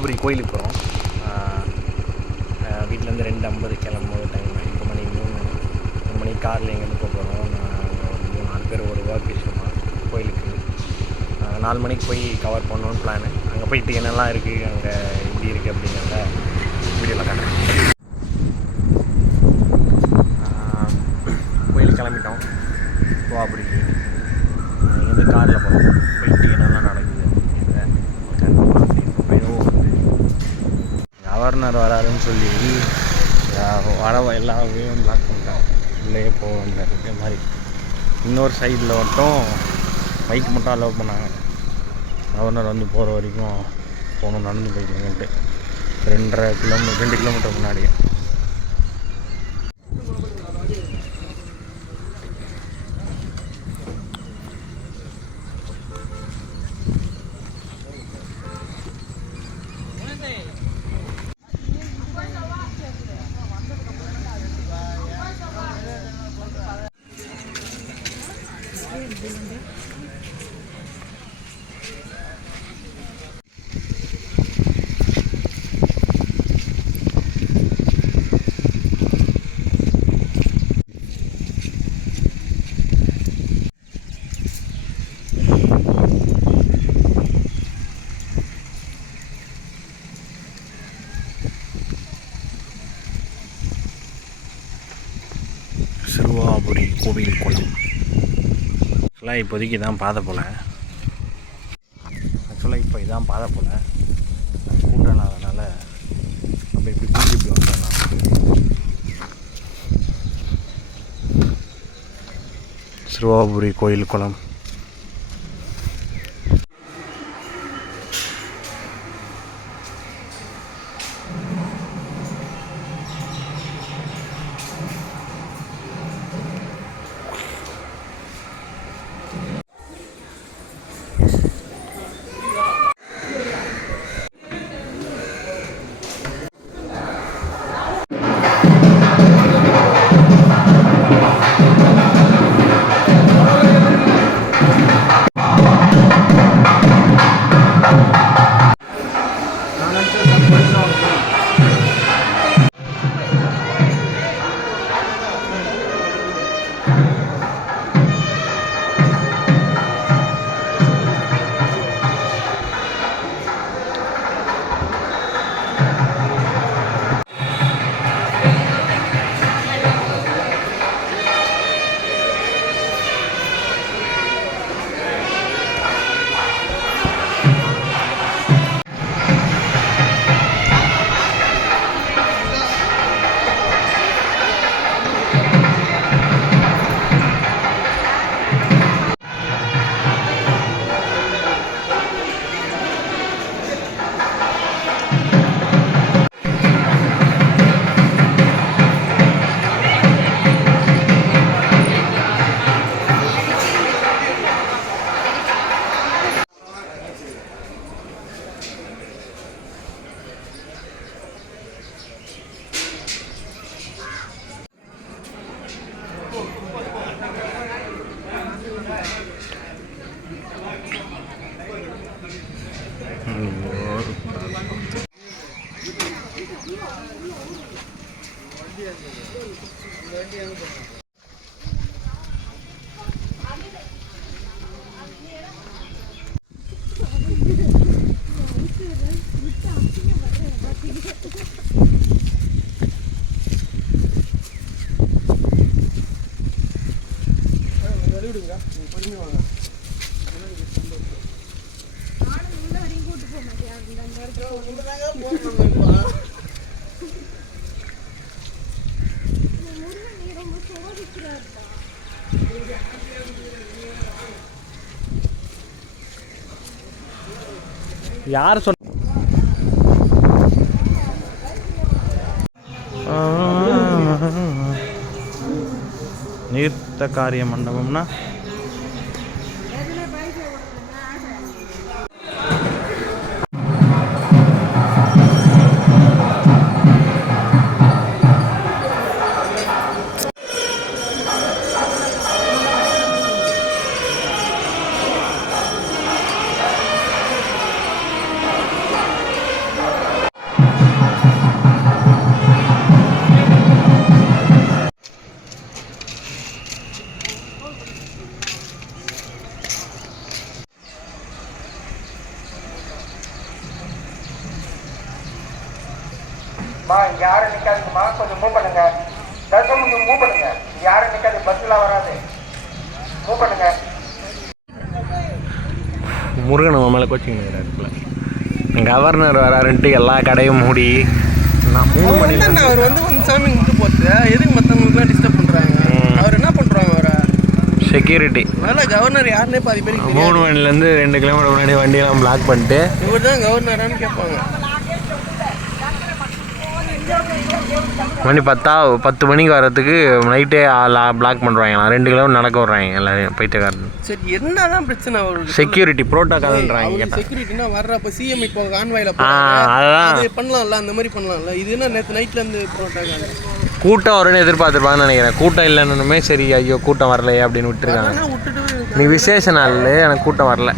சிறுவாபுரி கோயிலுக்கு போகிறோம். வீட்டிலேருந்து 2:50 கிளம்பும்போது டைம். இப்போ மணி 3 மணிக்கு காரில் எங்கேருந்து போகிறோம். நாங்கள் ஒரு 3-4 பேர் ஒரு ஒர்க் விஷயமா கோயிலுக்கு 4 மணிக்கு போய் கவர் பண்ணணுன்னு பிளானு. அங்கே போயிட்டு என்னெல்லாம் இருக்குது, அங்கே எப்படி இருக்குது அப்படிங்கிறத வீடியோவில் காட்டுறேன். கோயிலுக்கு கிளம்பிட்டோம். சிறுவாபுரிக்கு இங்கேருந்து காரில் போகிறோம். போயிட்டு என்னெல்லாம் நடக்குது அப்படிங்கிறத இப்போ ஏதோ கவர்னர் வராருன்னு சொல்லி வர எல்லாமே பிளாக் பண்ணிட்டாங்க. உள்ளே போக வேண்டிய மாதிரி. இன்னொரு சைடில் மட்டும் பைக் மட்டும் அலோவ் பண்ணாங்க. கவர்னர் வந்து போகிற வரைக்கும் போகணும், நடந்து போய்க்கணுன்ட்டு. 2 கிலோமீட்டர் முன்னாடியே. சிறுவாபுரி கோவில் குளம். ஆக்சுவலாக இப்போதைக்கு இதான் பாதை போல். இப்போ இதான் பாதை போல். கூட்டம் இல்லாதனால நம்ம இப்படி கூட்டி இப்படி வந்துடலாம். சிறுவாபுரி கோயில் குளம். யார் சொன்ன நீர்த்த காரிய மண்டபம்னா முருகன் நம்ம மேலே கோச்சிங் இருக்குல்ல, கவர்னர் வராருன்ட்டு எல்லா கடையும் மூடி. நான் 3 மணி அவர் வந்து சாமி கும்பிட்டு போட்டு எதுக்கு மற்றவங்களுக்குலாம் டிஸ்டர்ப் பண்ணுறாங்க? அவர் என்ன பண்ணுறாங்க? அவரை செக்யூரிட்டி அதனால கவர்னர் யாருன்னே பாதி பேருக்கு 3 மணிலேருந்து 2 கிலோமீட்டர் முன்னாடி வண்டியெல்லாம் பிளாக் பண்ணிட்டு இவர் தான் கவர்னரான்னு கேட்பாங்க. மணி 10 மணிக்கு வர்றதுக்கு நைட்டே பிளாக் பண்ணுறாங்களா, 2 கிலோமீட்டர் நடக்க விட்றாங்க எல்லாரையும் பைத்தியக்காரன். சரி, என்னதான் பிரச்சனை அவங்களுக்கு? செக்யூரிட்டி ப்ரோட்டோகால்ன்றாங்க கேட்டால். செக்யூரிட்டினா வர்றப்ப சிஎம் இப்போ கான்வாயில் அதுதான் அது பண்ணலாம்ல, அந்த மாதிரி பண்ணலாம்ல. இது என்ன நேற்று நைட்லேருந்து ப்ரோட்டோகால்? கூட்டம் வரும்னு எதிர்பார்த்துருப்பாங்கன்னு நினைக்கிறேன். கூட்டம் இல்லைன்னுமே சரி ஐயோ கூட்டம் வரலையே அப்படின்னு விட்டுருக்காங்க. விட்டுட்டு நீ விசேஷ நாள் எனக்கு கூட்டம் வரல.